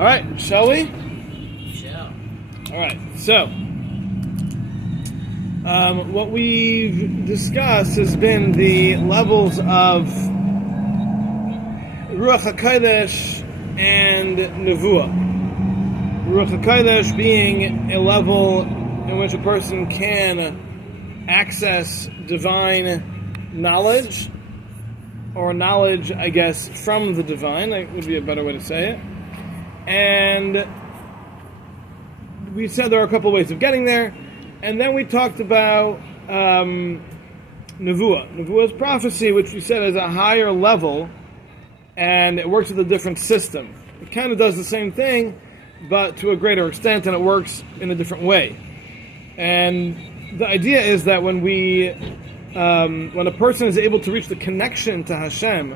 All right, shall we? Shall. All right, so what we've discussed has been the levels of Ruach HaKodesh and Nevuah. Ruach HaKodesh being a level in which a person can access divine knowledge, or knowledge, I guess, from the divine. That would be a better way to say it. And we said there are a couple ways of getting there. And then we talked about Nevuah. Nevuah is prophecy, which we said is a higher level, and it works with a different system. It kind of does the same thing, but to a greater extent, and it works in a different way. And the idea is that when a person is able to reach the connection to Hashem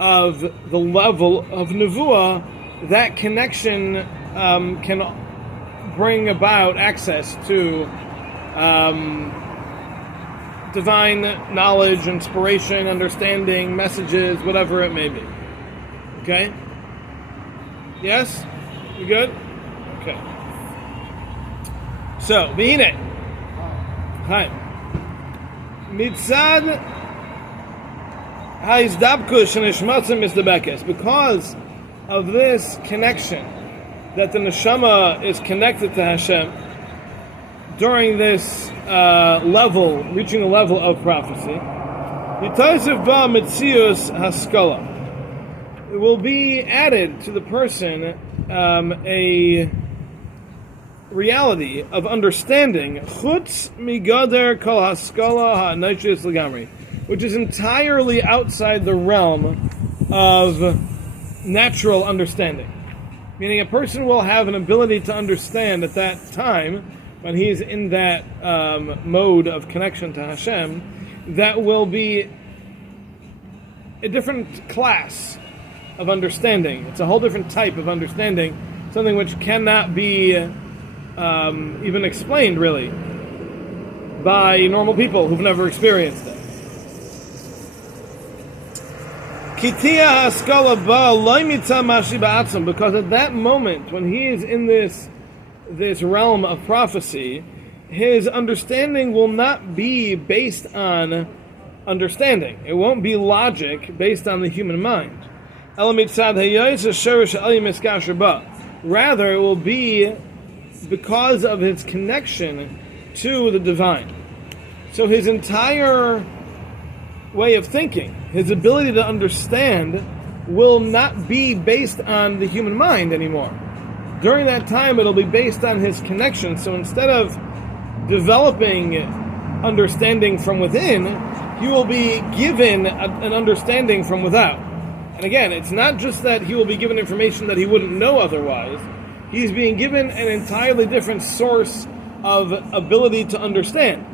of the level of Nevuah, that connection can bring about access to divine knowledge, inspiration, understanding, messages, whatever it may be. Okay? Yes? You good? Okay. So, V'hine. Hi. Mitzad ha'yizdabkush nishmatzim misdabekes. Because of this connection, that the neshama is connected to Hashem during this level, reaching the level of prophecy, Yitosef ba mitzius haskala. It will be added to the person a reality of understanding, chutz migader kol haskala ha'nayshis legamri, which is entirely outside the realm of natural understanding. Meaning a person will have an ability to understand at that time, when he's in that mode of connection to Hashem, that will be a different class of understanding. It's a whole different type of understanding, something which cannot be even explained, really, by normal people who've never experienced it. Because at that moment, when he is in this realm of prophecy, his understanding will not be based on understanding. It won't be logic based on the human mind. Rather, it will be because of his connection to the divine. So his entire way of thinking, his ability to understand, will not be based on the human mind anymore. During that time, it'll be based on his connection. So instead of developing understanding from within, he will be given an understanding from without. And again, it's not just that he will be given information that he wouldn't know otherwise. He's being given an entirely different source of ability to understand.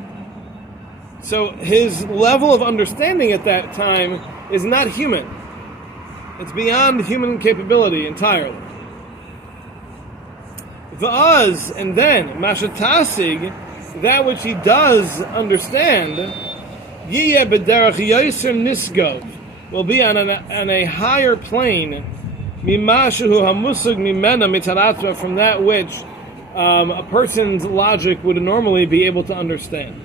So his level of understanding at that time is not human. It's beyond human capability entirely. V'az, and then, mashatasig, that which he does understand, yiyeh b'derech yoser nisgov, will be on a higher plane, mimashu hamusug mimena mitaratva, from that which a person's logic would normally be able to understand.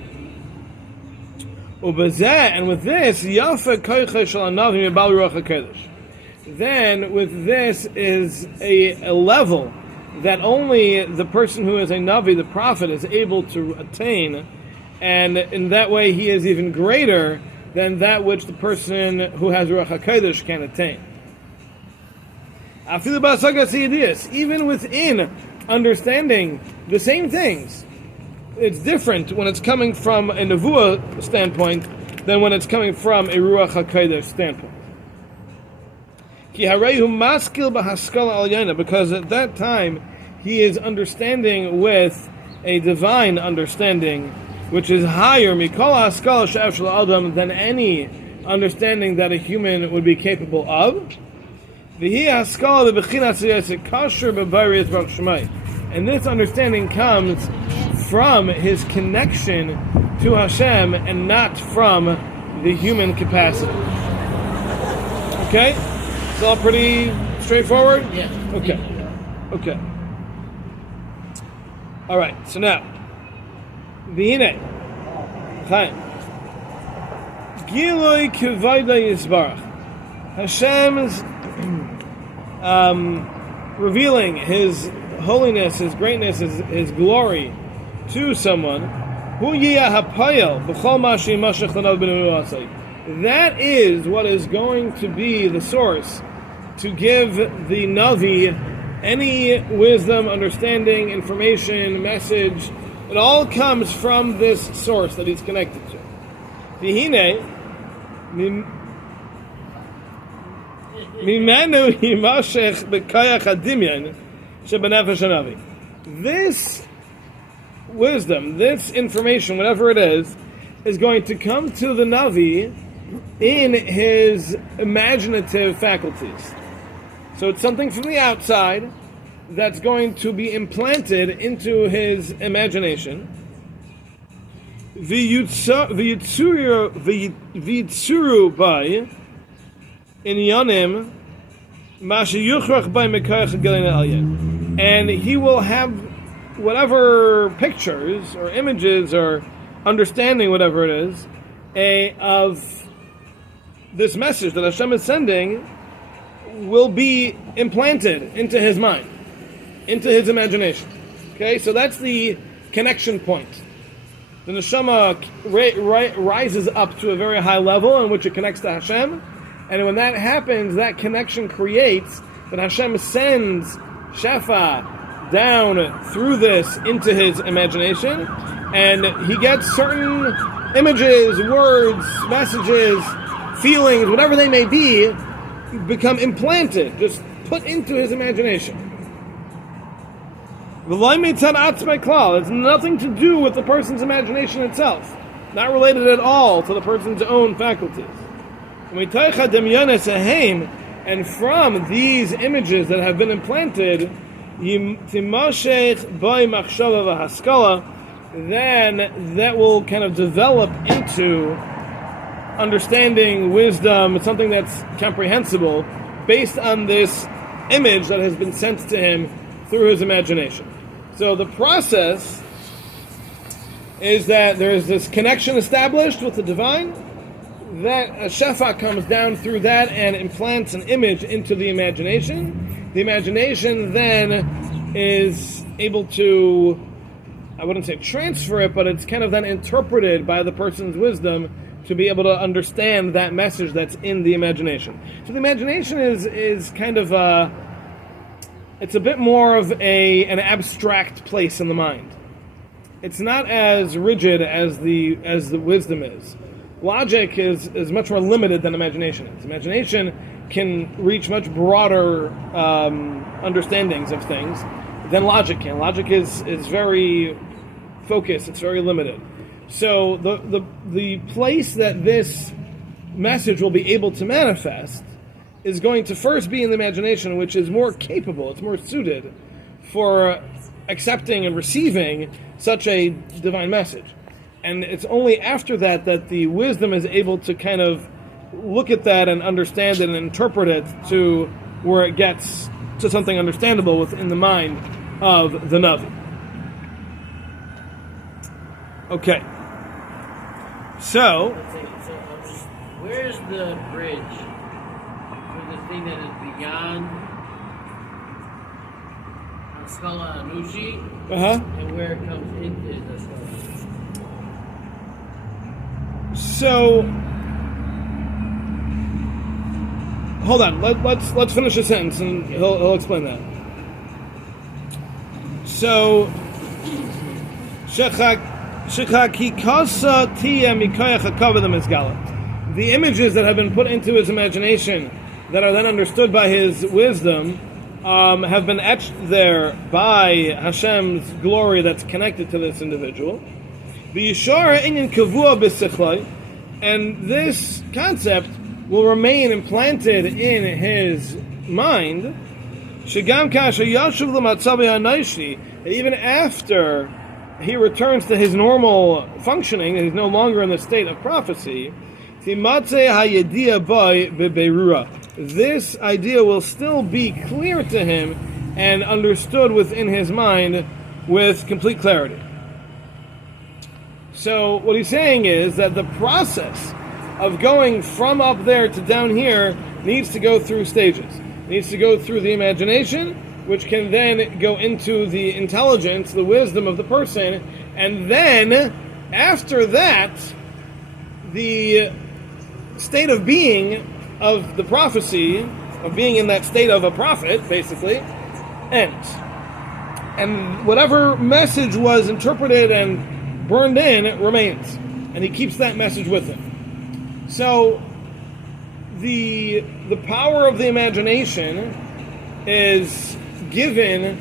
Ubazeh, and with this, yafa koicha shel anavim yibal ruach hakodesh. Then, with this is a level that only the person who is a Navi, the prophet, is able to attain, and in that way he is even greater than that which the person who has Ruach HaKodesh can attain. Even within understanding the same things, it's different when it's coming from a Nevuah standpoint than when it's coming from a Ruach HaKodesh standpoint. Because at that time he is understanding with a divine understanding, which is higher than any understanding that a human would be capable of. And this understanding comes from his connection to Hashem and not from the human capacity. Okay? It's all pretty straightforward? Yeah. Okay. Okay. All right. So now, v'hinei, Chaim, Giloi Kevayda Yisbarach. Hashem's revealing His holiness, His greatness, His glory to someone. Hu yiyah hapayel b'chol ma she'yimashech l'navi b'nevuah asay. That is what is going to be the source to give the Navi any wisdom, understanding, information, message. It all comes from this source that he's connected to. V'hinei mimenu yimashech b'kayach hadimyan shebenefesh hanavi. This wisdom, this information, whatever it is going to come to the Navi in his imaginative faculties. So it's something from the outside that's going to be implanted into his imagination. V'yitzuru by inyanim ma sheyuchrach by mekayach gelina alyen, and he will have whatever pictures or images or understanding, whatever it is, of this message that Hashem is sending will be implanted into his mind, into his imagination. Okay, so that's the connection point. The neshama rises up to a very high level in which it connects to Hashem, and when that happens, that connection creates that Hashem sends Shefa down through this into his imagination, and he gets certain images, words, messages, feelings, whatever they may be, become implanted, just put into his imagination. It's nothing to do with the person's imagination itself, not related at all to the person's own faculties. And from these images that have been implanted, then that will kind of develop into understanding, wisdom, something that's comprehensible based on this image that has been sent to him through his imagination. So the process is that there is this connection established with the divine, that a shefa comes down through that and implants an image into the imagination. The imagination then is able to, I wouldn't say transfer it, but it's kind of then interpreted by the person's wisdom to be able to understand that message that's in the imagination. So the imagination is kind of it's a bit more of an abstract place in the mind. It's not as rigid as the wisdom is. Logic is much more limited than imagination is. Imagination can reach much broader understandings of things than logic can. Logic is very focused. It's very limited. So the place that this message will be able to manifest is going to first be in the imagination, which is more capable, it's more suited for accepting and receiving such a divine message. And it's only after that the wisdom is able to kind of look at that and understand it and interpret it to where it gets to something understandable within the mind of the Navi. Okay. So where's the bridge for the thing that is beyond Haskalah Anushi and where it comes into Haskalah? So, hold on. Let's finish the sentence, and he'll explain that. So, the images that have been put into his imagination, that are then understood by his wisdom, have been etched there by Hashem's glory that's connected to this individual. And this concept will remain implanted in his mind, even after he returns to his normal functioning, and he's no longer in the state of prophecy. This idea will still be clear to him and understood within his mind with complete clarity. So what he's saying is that the process of going from up there to down here needs to go through stages. It needs to go through the imagination, which can then go into the intelligence, the wisdom of the person, and then after that, the state of being of the prophecy, of being in that state of a prophet, basically, ends. And whatever message was interpreted and burned in remains. And he keeps that message with him. So, the power of the imagination is given,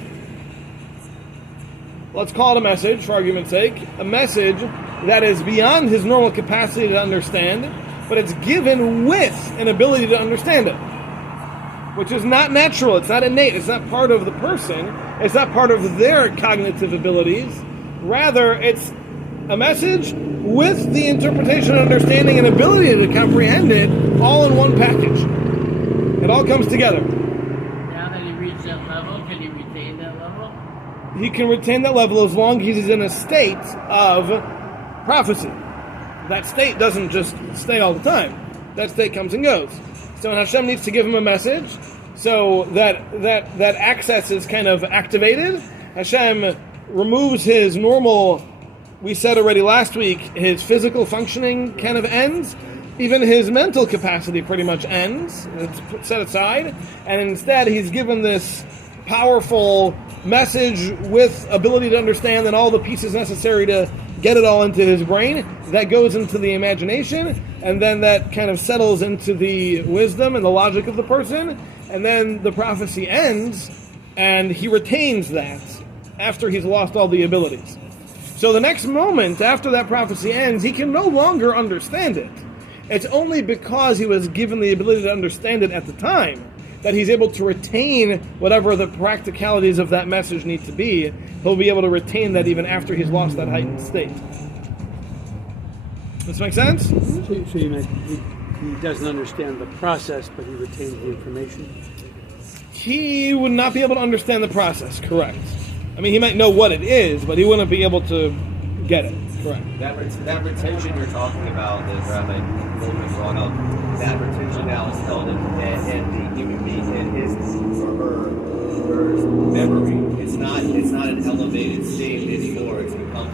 let's call it a message, for argument's sake, a message that is beyond his normal capacity to understand, but it's given with an ability to understand it, which is not natural, it's not innate, it's not part of the person, it's not part of their cognitive abilities. Rather, it's a message with the interpretation, understanding, and ability to comprehend it all in one package. It all comes together. Now that he reached that level, can he retain that level? He can retain that level as long as he's in a state of prophecy. That state doesn't just stay all the time. That state comes and goes. So Hashem needs to give him a message so that access is kind of activated. Hashem removes his normal, we said already last week, his physical functioning kind of ends. Even his mental capacity pretty much ends. It's set aside. And instead he's given this powerful message with ability to understand and all the pieces necessary to get it all into his brain. That goes into the imagination, and then that kind of settles into the wisdom and the logic of the person, and then the prophecy ends, and he retains that after he's lost all the abilities. So the next moment after that prophecy ends, he can no longer understand it. It's only because he was given the ability to understand it at the time that he's able to retain whatever the practicalities of that message need to be. He'll be able to retain that even after he's lost that heightened state. Does this make sense? So you meant he doesn't understand the process, but he retains the information? He would not be able to understand the process, correct. I mean, he might know what it is, but he wouldn't be able to get it, correct. That retention you're talking about, that Rabbi Goldman brought up, that retention now is held in the human being, in his or her memory. It's not an elevated state anymore.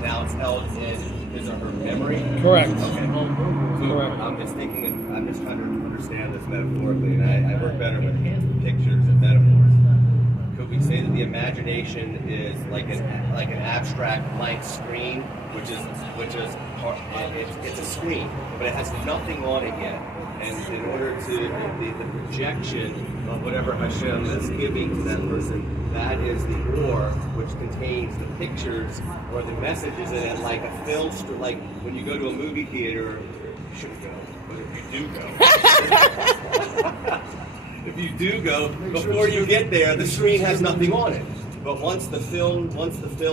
Now it's held in his or her memory. Correct. Okay. Correct. I'm just trying to understand this metaphorically, and I work better with pictures and metaphors. Could we say that the imagination is like an abstract blank screen, which is it's a screen, but it has nothing on it yet. And in order to the projection of whatever Hashem is giving to that person, that is the ore which contains the pictures or the messages in it, like a film, like when you go to a movie theater. You shouldn't go, but if you do go. If you do go, before you get there, the screen has nothing on it. But once the film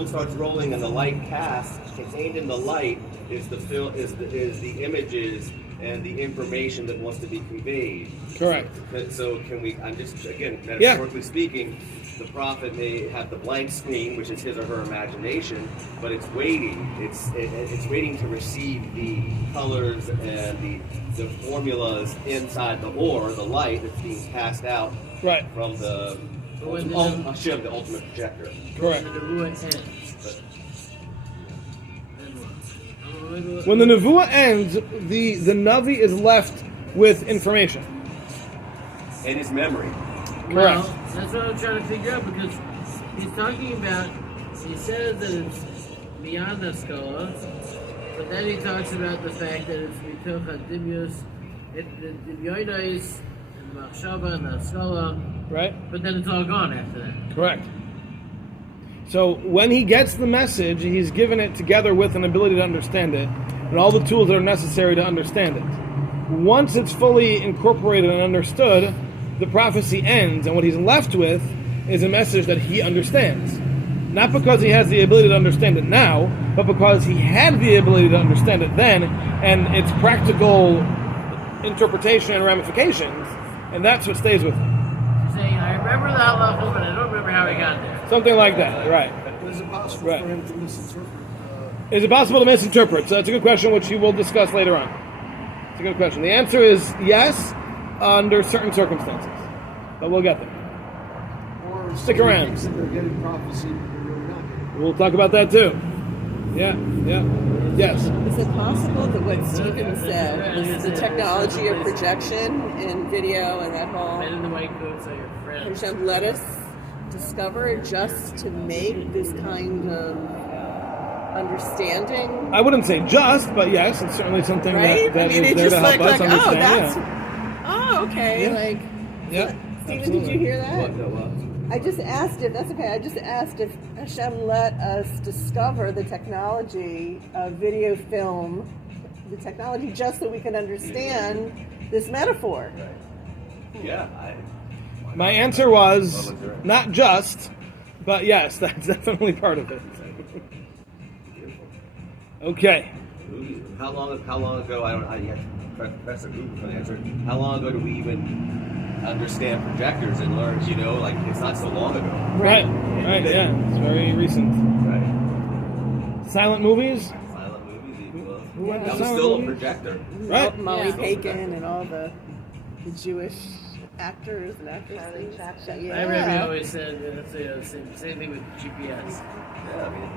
starts rolling and the light casts, contained in the light is the images and the information that wants to be conveyed. Correct. So can we? I'm just again metaphorically speaking. The prophet may have the blank screen, which is his or her imagination, but it's waiting. It's waiting to receive the colors and the formulas inside the ore, the light that's being cast out from the Hashem, the ultimate projector. Correct. When When the nevuah ends, the Navi is left with information. And his memory. Correct. Well, that's what I'm trying to figure out, because he's talking about, he says that it's beyond the scholar, but then he talks about the fact that it's mitoch hadimius, the divyonos, and the machshava, and the scholar, Right? but then it's all gone after that. Correct. So when he gets the message, he's given it together with an ability to understand it, and all the tools that are necessary to understand it. Once it's fully incorporated and understood, the prophecy ends, and what he's left with is a message that he understands. Not because he has the ability to understand it now, but because he had the ability to understand it then, and its practical interpretation and ramifications, and that's what stays with him. He's saying, I remember the halacha, but I don't remember how he got Something like that, right. But is it possible Right. for him to misinterpret? Is it possible to misinterpret? So that's a good question, which we will discuss later on. It's a good question. The answer is yes, under certain circumstances. But we'll get there. Or Stick somebody around. thinks that they're getting prophecy, but they're really not getting We'll talk about that too. Yeah. Yes. Is it possible that what Stephen said, the technology of projection and video and that whole Men in the white coats are your friends. Hashem let us discover just to make this kind of understanding? I wouldn't say just, but yes, it's certainly something Right? that I mean, is it's there just to help like, us oh, understand. that's, oh, okay, Yeah. like, Yeah. Stephen, did you hear that? What? I just asked if, that's okay, I just asked if Hashem let us discover the technology of video film, the technology just so we can understand this metaphor. Yeah. My answer was not just, but yes, that's definitely part of it. Okay. How long ago? I have to press a Google for the answer. How long ago do we even understand projectors and learn? Like it's not so long ago. Right, yeah. It's very recent. Right. Silent movies? Silent movies. Who went to That was silent still a movies? projector. Right. Molly Yeah. Pagan and all the Jewish actors and actresses. My Rebbe always said that's the same thing with GPS.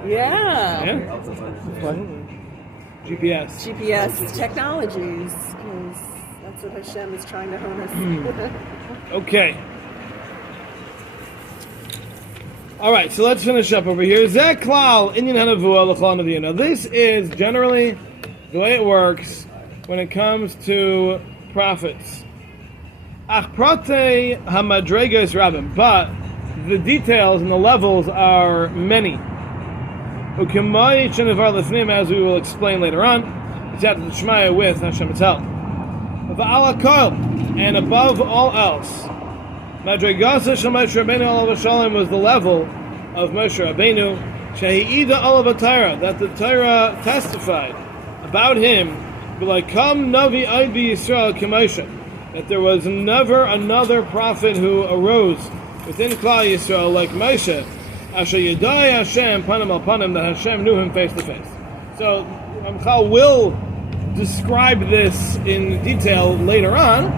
Yeah. Yeah. Helps us understand. GPS. GPS technologies, because that's what Hashem is trying to hone us. Okay. All right, so let's finish up over here. Zeh klal inyan hanavua l'chol nevi'ah. Now, this is generally the way it works when it comes to prophets. Ach prate hamadregas rabim, but the details and the levels are many. Ukemai shenevar lefnim, as we will explain later on. It's at the Shemaya with Hashem itself. Va'ala kol, and above all else, Madregasa shel Moshe Rabbeinu alav shalom was the level of Moshe Rabbeinu, shehi'ida alav Torah, that the Torah testified about him, like come navi aybi Yisrael k'Moshe, that there was never another prophet who arose within Klal Yisrael like Moshe, asher yadai Hashem panim al panim, that Hashem knew him face to face. So Ramchal will describe this in detail later on,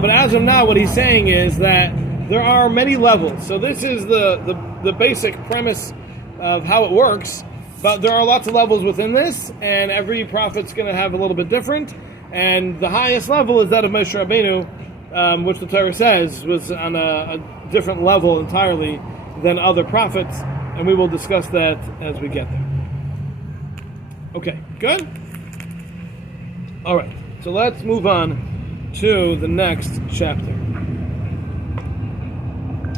but as of now, what he's saying is that there are many levels. So this is the basic premise of how it works, but there are lots of levels within this, and every prophet's going to have a little bit different. And the highest level is that of Moshe Rabbeinu, which the Torah says was on a different level entirely than other prophets, and we will discuss that as we get there. Okay, good? All right, so let's move on to the next chapter.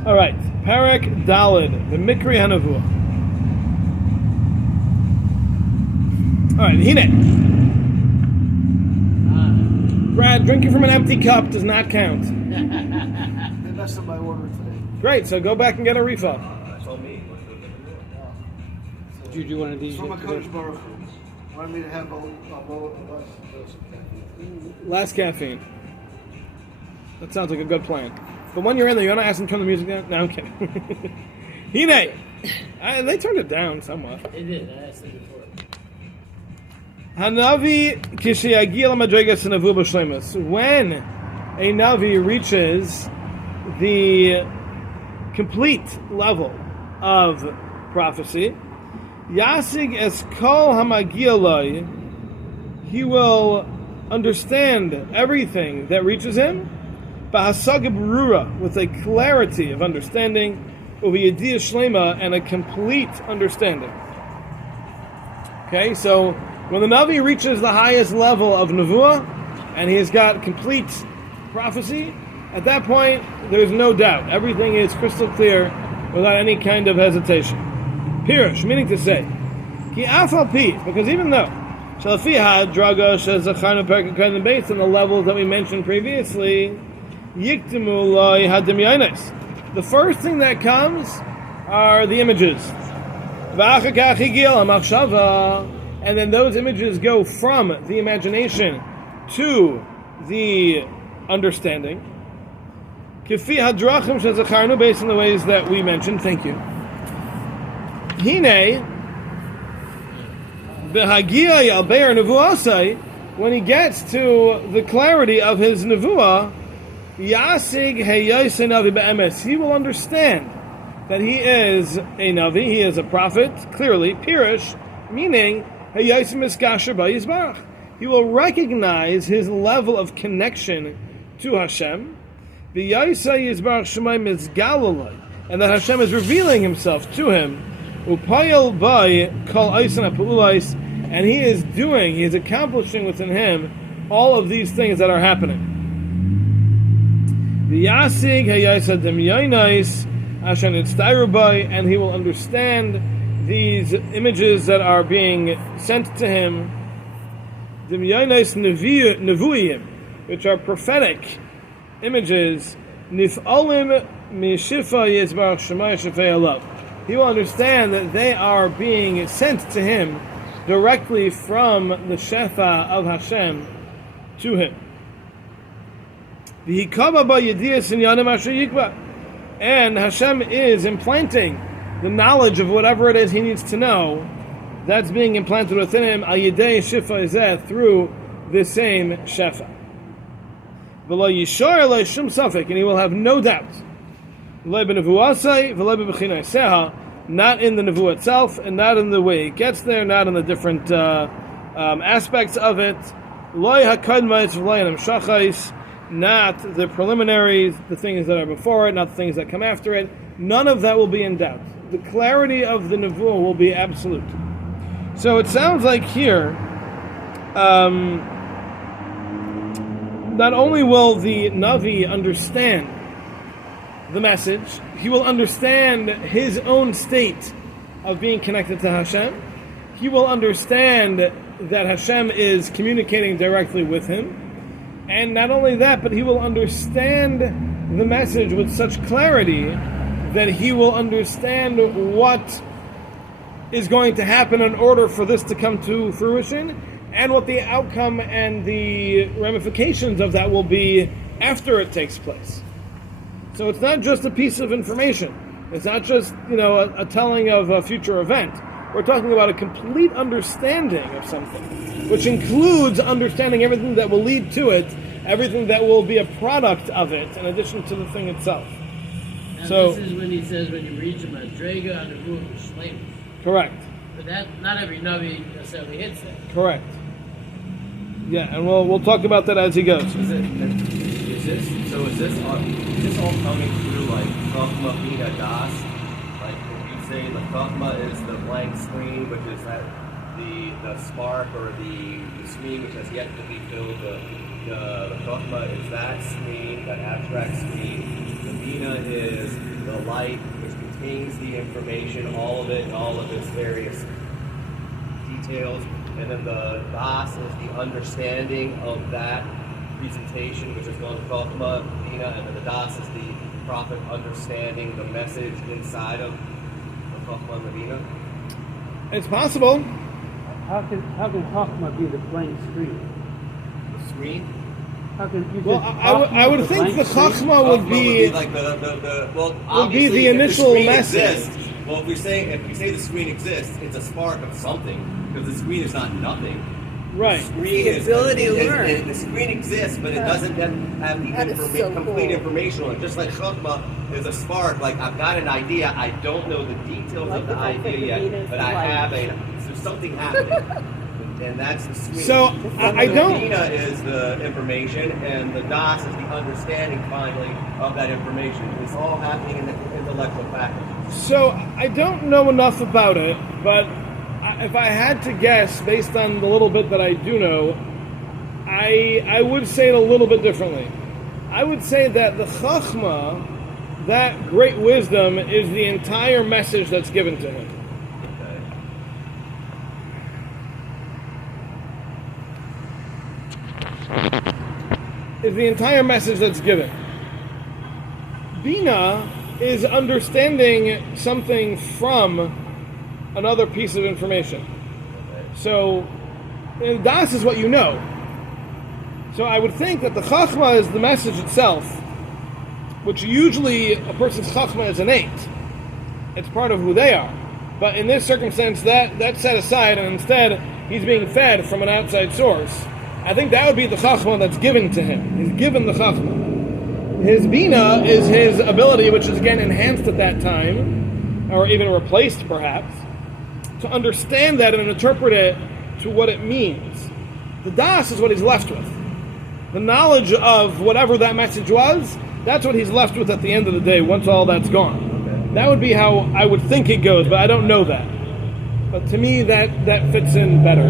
All right, Perek Daled, the Mikri Hanavua. All right, Hine. Brad, drinking from an empty cup does not count. They messed up my order today. Great, so go back and get a refill. That's all me. Did you do one of these From a yesterday? coach Baruch Hu. Wanted me to have a less dose of caffeine. Less caffeine. That sounds like a good plan. But when you're in there, you want to ask them to turn the music down? No, I'm kidding. Hine. They turned it down somewhat. They did. I asked them before. Hanavi kishiyagil madregas nevu b'shleimus. When a navi reaches the complete level of prophecy, yasig es kol hamagiloi, he will understand everything that reaches him, b'hasaga berura, with a clarity of understanding, uv'yediyah shlema, and a complete understanding. Okay, so when the Navi reaches the highest level of Nevuah, and he has got complete prophecy, at that point, there's no doubt. Everything is crystal clear without any kind of hesitation. Pirush, meaning to say, Ki afal pi, because even though, Shalafiha, Draga, Shazachanu, Perkakad, and based on the levels that we mentioned previously, Yiktimu Loi Hadimyanis. The first thing that comes are the images. V'achakach higil hamachshava. And then those images go from the imagination to the understanding. Kifi hadrachim shezacharnu, based on the ways that we mentioned. Thank you. Hine, Behagia Yalbeir Nevuasai, when he gets to the clarity of his Nevuah, Yasig Heyosin Navi Be'emes, he will understand that he is a Navi, he is a prophet, clearly, Pirish, meaning Heyosin Miskasher Ba'yizbarach. He will recognize his level of connection to Hashem, V'yaysa Yizbarach Shemai Mizgalalai, and that Hashem is revealing himself to him, Upayel Bai Kol Aisan HaPa'ulais, and he is accomplishing within him all of these things that are happening. V'yasig Hayaysa Demyainais Hashem Itztairubai, and he will understand these images that are being sent to him, Demyainais Nevuiyim, which are prophetic images, Nif'alim Mishifa Yizbarach Shemai Shefei Alav. He will understand that they are being sent to him directly from the Shefa of Hashem to him. And Hashem is implanting the knowledge of whatever it is he needs to know. That's being implanted within him through the same Shefa. And he will have no doubt. Not in the Nevuah itself, and not in the way it gets there, not in the different aspects of it. Not the preliminaries, the things that are before it, not the things that come after it. None of that will be in doubt. The clarity of the Nevuah will be absolute. So it sounds like here, not only will the Navi understand the message, he will understand his own state of being connected to Hashem. He will understand that Hashem is communicating directly with him. And not only that, but he will understand the message with such clarity that he will understand what is going to happen in order for this to come to fruition, and what the outcome and the ramifications of that will be after it takes place. So it's not just a piece of information. It's not just, a telling of a future event. We're talking about a complete understanding of something, which includes understanding everything that will lead to it, everything that will be a product of it, in addition to the thing itself. And so this is when he says when you reach him, Drega on the roof of Shleim. Correct. But that not every Navi necessarily hits that. Correct. Yeah, and we'll talk about that as he goes. Is this all coming through like Chachma Bina Das? Like if you say the Chachma is the blank screen, which is that the spark or the screen which has yet to be filled. The Chachma is that screen, that abstract screen. The Bina is the light which contains the information, all of it, all of its various details. And then the Das is the understanding of that presentation, which is called Chachma Bina, and then the Das is the prophet understanding the message inside of the Chachma and the Bina. It's possible. How can Chachma be the blank screen? The screen? How can you Well, I would think the Chachma would be like the well, would be obviously, the if initial screen message. Exists, well, if we say the screen exists, it's a spark of something, because the screen is not nothing. Right. The screen The ability to learn. The screen exists, but it doesn't have the That is so complete cool. information on it. Just like Chachma is a spark, like I've got an idea, I don't know the details Like of the the idea yet, Venus but I light. have there's something happening. And that's the screen. So I The don't. Bina is the information, and the Das is the understanding, finally, of that information. It's all happening in the intellectual faculty. So I don't know enough about it, but if I had to guess, based on the little bit that I do know, I would say it a little bit differently. I would say that the Chachma, that great wisdom, is the entire message that's given to him. Okay. Is the entire message that's given. Bina is understanding something from another piece of information. So, Das is what you know. So I would think that the Chachma is the message itself, which usually a person's Chachma is innate. It's part of who they are. But in this circumstance, that's set aside, and instead he's being fed from an outside source. I think that would be the chachma that's given to him. He's given the chachma. His bina is his ability, which is again enhanced at that time, or even replaced perhaps, to understand that and interpret it to what it means. The das is what he's left with. The knowledge of whatever that message was, that's what he's left with at the end of the day once all that's gone. That would be how I would think it goes, but I don't know that. But to me, that fits in better.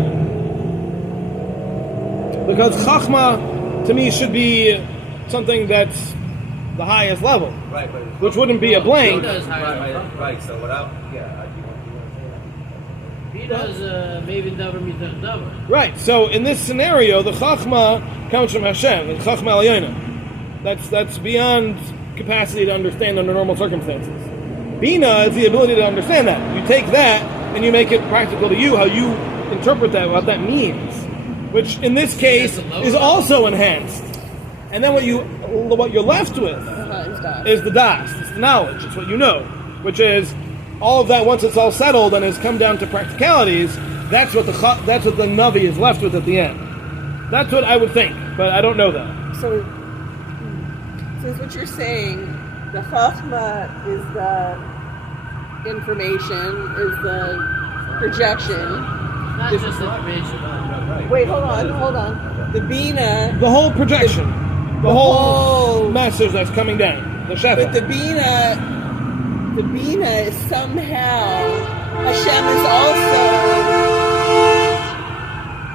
Because chachma, to me, should be something that's the highest level. Right, but which wouldn't be a blank. Right. So what He does maybe davar mitach davar. Right. So in this scenario, the chachma comes from Hashem, the chachma alayna. That's beyond capacity to understand under normal circumstances. Bina is the ability to understand that. You take that and you make it practical to you, how you interpret that, what that means, which in this case is also enhanced. And then what you're left with is the das, it's the knowledge, it's what you know, which is all of that. Once it's all settled and has come down to practicalities, that's what the navi is left with at the end. That's what I would think, but I don't know that. So is what you're saying, the chachma is the information, is the projection. Not just information. Wait, hold on. The bina. The whole projection. The whole message that's coming down. The shefa. But the bina is somehow, Hashem is also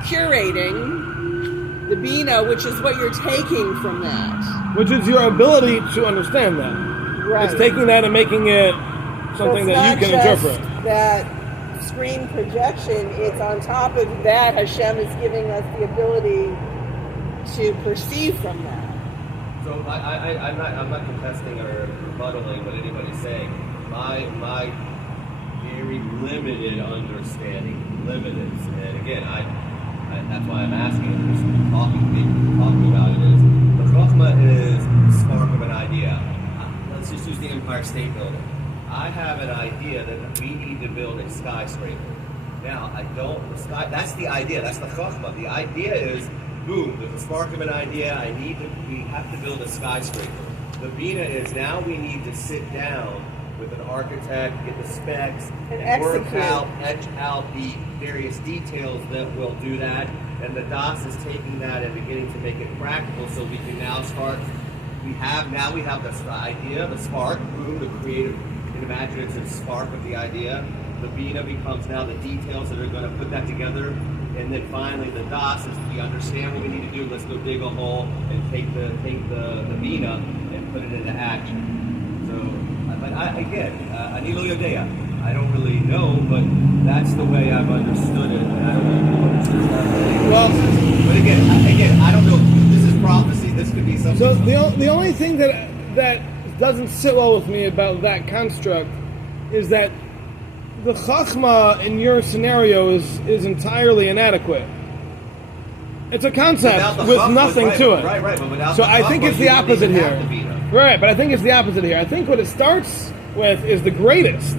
curating the bina, which is what you're taking from that. Which is your ability to understand that. Right. It's taking that and making it something that you can interpret. That screen projection, it's on top of that, Hashem is giving us the ability to perceive from that. So I'm not contesting or rebuttaling what anybody's saying. My very limited understanding, and again, that's why I'm asking, just talking about it, is the chachma is the spark of an idea. Let's just use the Empire State Building. I have an idea that we need to build a skyscraper. Now, that's the idea, that's the chachma. The idea is, boom, there's a spark of an idea, we have to build a skyscraper. The bina is, now we need to sit down with an architect, get the specs, and work out, etch out the various details that will do that. And the das is taking that and beginning to make it practical, so we can now start. We have the idea, the spark, boom, the creative and imaginative spark of the idea. The bina becomes now the details that are going to put that together. And then finally, the das is, we understand what we need to do. Let's go dig a hole and take the bina and put it into action. So, but ani lo yodea. I don't really know, but that's the way I've understood it. And I don't know what it's that. Well, but again, I don't know. This is prophecy. This could be something. So the only thing that doesn't sit well with me about that construct is that the chachma in your scenario is entirely inadequate. It's a concept with nothing to it. Right. But without so I think it's the opposite here. Right, but I think it's the opposite here. I think what it starts with is the greatest,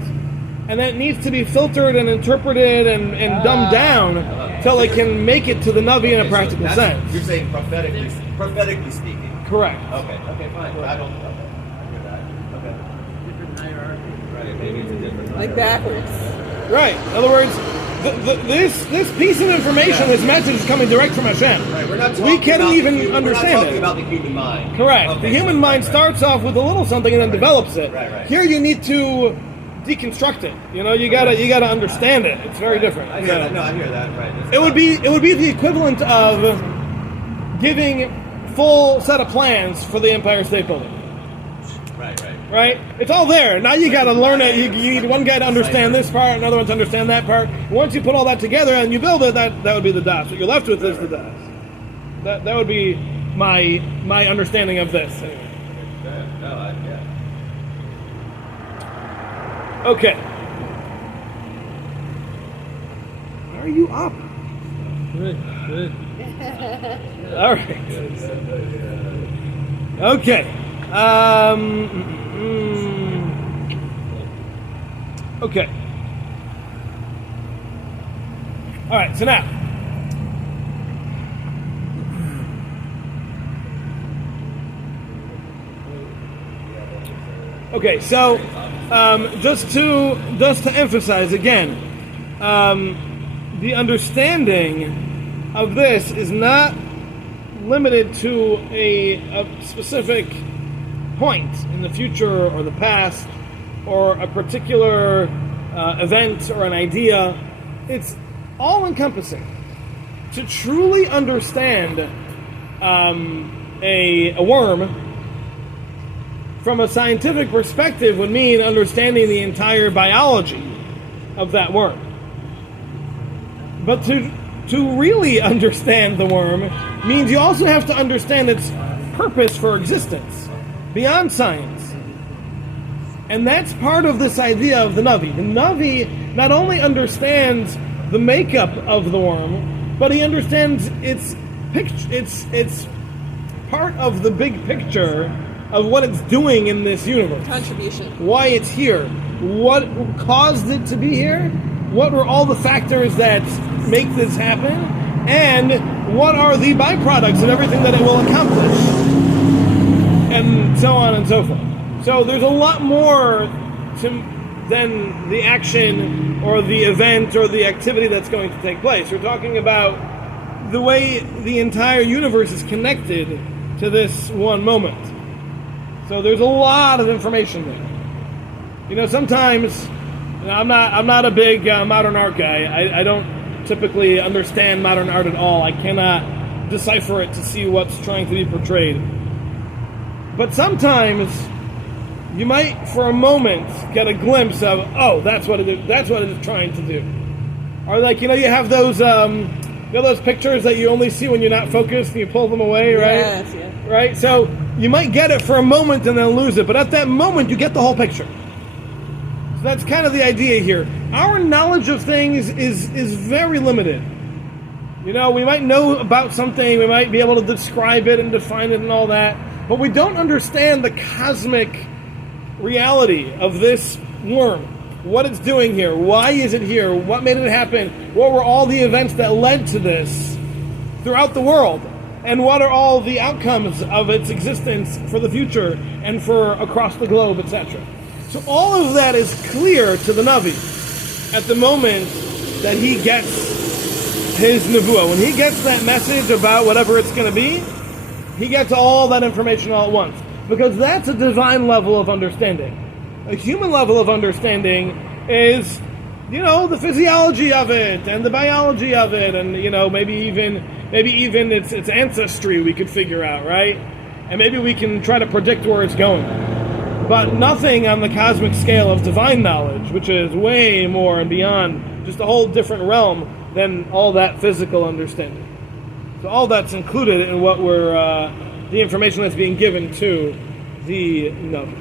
and then it needs to be filtered and interpreted and dumbed down till it can make it to the navi in a practical sense. You're saying prophetically speaking. Correct. Okay, fine. I don't. Okay, I hear that. Okay. Different hierarchy. Right, maybe it's a different. Like backwards. Right. In other words, this piece of information, this message is coming direct from Hashem. Right, we're not we can't even understand We're not talking it. about the human mind. Correct. Okay, the human mind starts off with a little something and then develops it. Right. Here you need to deconstruct it. You gotta understand it. It's very different. I hear that. No, I hear that. Right. It would be the equivalent of giving full set of plans for the Empire State Building. Right? It's all there. Now you got to learn it. You need one guy to understand this part, another one to understand that part. Once you put all that together and you build it, that would be the das. What you're left with is the das. That would be my understanding of this. Anyway. Okay. Are you up? Good. All right. Okay. Okay. All right, so now. Okay, so just to emphasize again, the understanding of this is not limited to a specific point in the future or the past or a particular event or an idea. It's all-encompassing. To truly understand a worm from a scientific perspective would mean understanding the entire biology of that worm. But to really understand the worm means you also have to understand its purpose for existence beyond science. And that's part of this idea of the Navi. The Navi not only understands the makeup of the worm, but he understands its part of the big picture of what it's doing in this universe. Contribution. Why it's here. What caused it to be here. What were all the factors that make this happen. And what are the byproducts of everything that it will accomplish. And so on and so forth. So there's a lot more than the action or the event or the activity that's going to take place. We're talking about the way the entire universe is connected to this one moment. So there's a lot of information there. You know, sometimes I'm not a big modern art guy. I don't typically understand modern art at all. I cannot decipher it to see what's trying to be portrayed. But sometimes you might, for a moment, get a glimpse of, oh, that's what it is. That's what it is trying to do. Or like, you know, you have those pictures that you only see when you're not focused and you pull them away, right? Yes, yeah. Right? So you might get it for a moment and then lose it, but at that moment you get the whole picture. So that's kind of the idea here. Our knowledge of things is very limited. You know, we might know about something, we might be able to describe it and define it and all that, but we don't understand the cosmic reality of this worm. What it's doing here, why is it here, what made it happen, what were all the events that led to this throughout the world, and what are all the outcomes of its existence for the future and for across the globe, etc. So all of that is clear to the Navi at the moment that he gets his nevuah. When he gets that message about whatever it's going to be, he gets all that information all at once. Because that's a divine level of understanding. A human level of understanding is, you know, the physiology of it and the biology of it, and you know, maybe even its ancestry we could figure out, right? And maybe we can try to predict where it's going. But nothing on the cosmic scale of divine knowledge, which is way more and beyond, just a whole different realm than all that physical understanding. So all that's included in what we're the information that's being given to the Navi.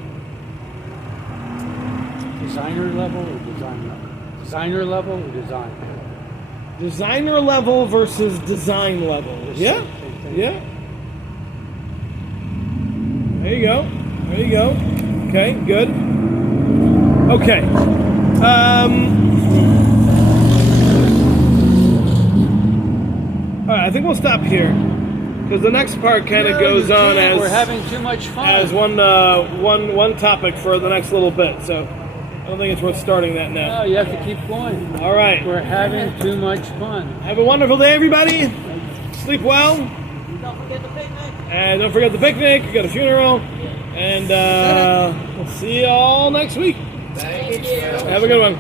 Designer level or design level? Designer level or design? Designer level versus design level. Yeah. Yeah. There you go. There you go. Okay, good. Okay. All right, I think we'll stop here. Because the next part kind of goes on as we're having too much fun. As one topic for the next little bit. So I don't think it's worth starting that now. No, you have to keep going. All right. We're having too much fun. Have a wonderful day, everybody. Sleep well. Don't forget the picnic. And don't forget the picnic. You got a funeral. And we'll see you all next week. Thank you. Have a good one.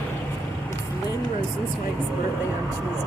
It's Lynn Rosenzweig's birthday on Tuesday.